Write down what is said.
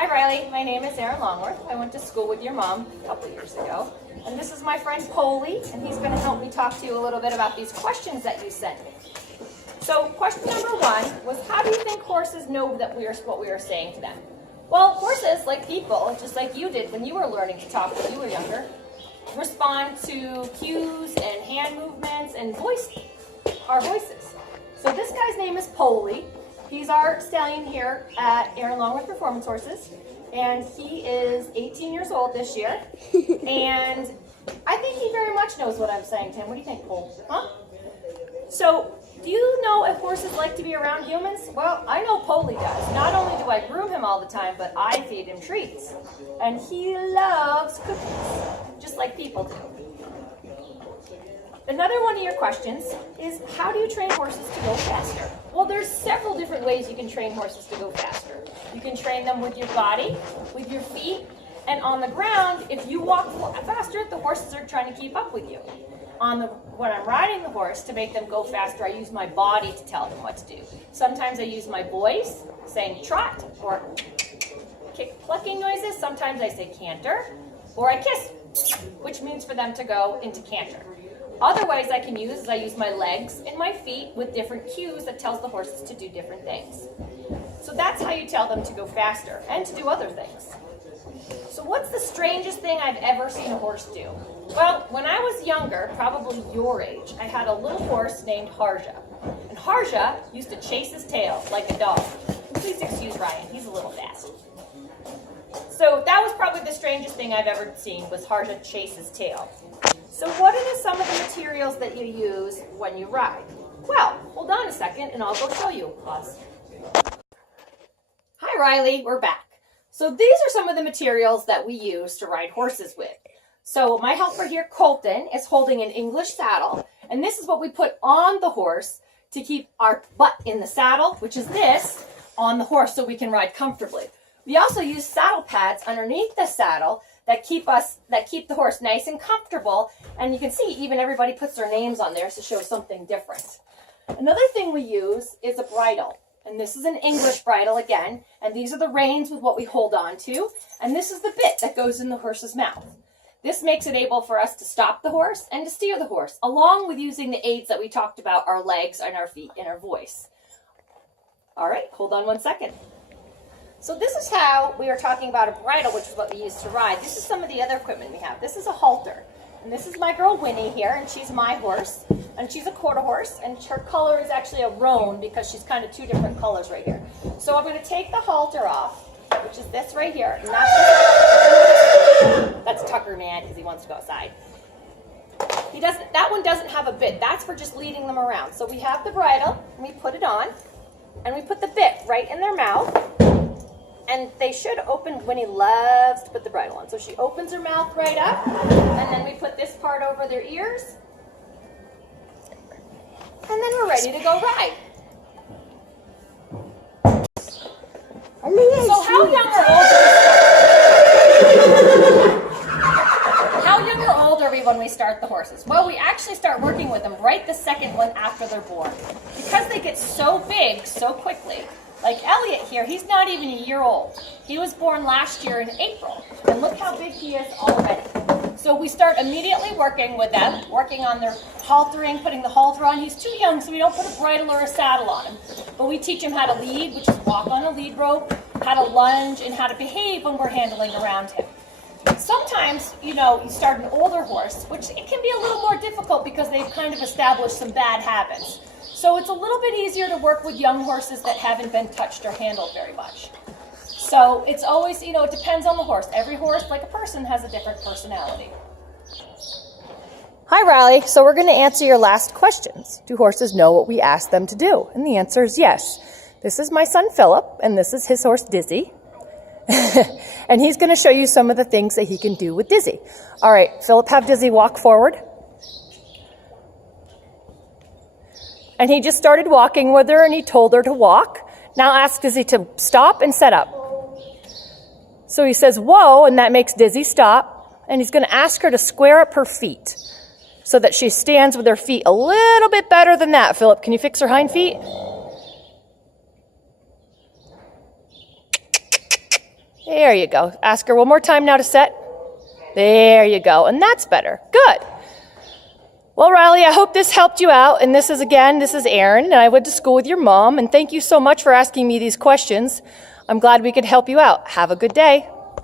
Hi Riley, my name is Erin Longworth. I went to school with your mom a couple years ago. And this is my friend Polly, and he's going to help me talk to you a little bit about these questions that you sent me. So question number one was, how do you think horses know that what we are saying to them? Well, horses, like people, just like you did when you were learning to talk when you were younger, respond to cues and hand movements and our voices. So this guy's name is Polly. He's our stallion here at Erin Longworth Performance Horses, and he is 18 years old this year. And I think he very much knows what I'm saying to him. What do you think, Polly? Huh? So, do you know if horses like to be around humans? Well, I know Polly does. Not only do I groom him all the time, but I feed him treats. And he loves cookies, just like people do. Another one of your questions is, how do you train horses to go faster? Well, there's several different ways you can train horses to go faster. You can train them with your body, with your feet, and on the ground. If you walk faster, the horses are trying to keep up with you. When I'm riding the horse, to make them go faster, I use my body to tell them what to do. Sometimes I use my voice, saying trot, or kick clucking noises. Sometimes I say canter, or I kiss, which means for them to go into canter. Other ways I can use is I use my legs and my feet with different cues that tells the horses to do different things. So that's how you tell them to go faster and to do other things. So what's the strangest thing I've ever seen a horse do? Well, when I was younger, probably your age, I had a little horse named Harja. And Harja used to chase his tail like a dog. Please excuse Ryan, he's a little fast. So that was probably the strangest thing I've ever seen, was Harja chase his tail. So what are some of the materials that you use when you ride? Well, hold on a second and I'll go show you. Pause. Hi Riley, we're back. So these are some of the materials that we use to ride horses with. So my helper here, Colton, is holding an English saddle, and this is what we put on the horse to keep our butt in the saddle, which is this, on the horse so we can ride comfortably. We also use saddle pads underneath the saddle that keep the horse nice and comfortable, and you can see even everybody puts their names on there to show something different. Another thing we use is a bridle, and this is an English bridle again, and these are the reins with what we hold on to, and this is the bit that goes in the horse's mouth. This makes it able for us to stop the horse and to steer the horse, along with using the aids that we talked about, our legs and our feet and our voice. All right, hold on one second. So this is how we are talking about a bridle, which is what we use to ride. This is some of the other equipment we have. This is a halter. And this is my girl Winnie here, and she's my horse. And she's a quarter horse, and her color is actually a roan because she's kind of two different colors right here. So I'm going to take the halter off, which is this right here. And that's Tucker, man, because he wants to go outside. That one doesn't have a bit. That's for just leading them around. So we have the bridle, and we put it on, and we put the bit right in their mouth. And they should open. Winnie loves to put the bridle on. So she opens her mouth right up, and then we put this part over their ears. And then we're ready to go ride. So how young or old are we when we start the horses? Well, we actually start working with them right the second one after they're born. Because they get so big so quickly. Like Elliot here, he's not even a year old. He was born last year in April. And look how big he is already. So we start immediately working with them, working on their haltering, putting the halter on. He's too young, so we don't put a bridle or a saddle on him. But we teach him how to lead, which is walk on a lead rope, how to lunge, and how to behave when we're handling around him. Sometimes, you start an older horse, which it can be a little more difficult because they've kind of established some bad habits. So it's a little bit easier to work with young horses that haven't been touched or handled very much. So it's always, it depends on the horse. Every horse, like a person, has a different personality. Hi, Riley. So we're going to answer your last questions. Do horses know what we ask them to do? And the answer is yes. This is my son, Philip, and this is his horse, Dizzy. And he's going to show you some of the things that he can do with Dizzy. All right, Philip, have Dizzy walk forward. And he just started walking with her, and he told her to walk. Now ask Dizzy to stop and set up. So he says, whoa, and that makes Dizzy stop. And he's going to ask her to square up her feet so that she stands with her feet a little bit better than that. Philip, can you fix her hind feet? There you go. Ask her one more time now to set. There you go. And that's better. Good. Well, Riley, I hope this helped you out. And this is Erin, and I went to school with your mom. And thank you so much for asking me these questions. I'm glad we could help you out. Have a good day.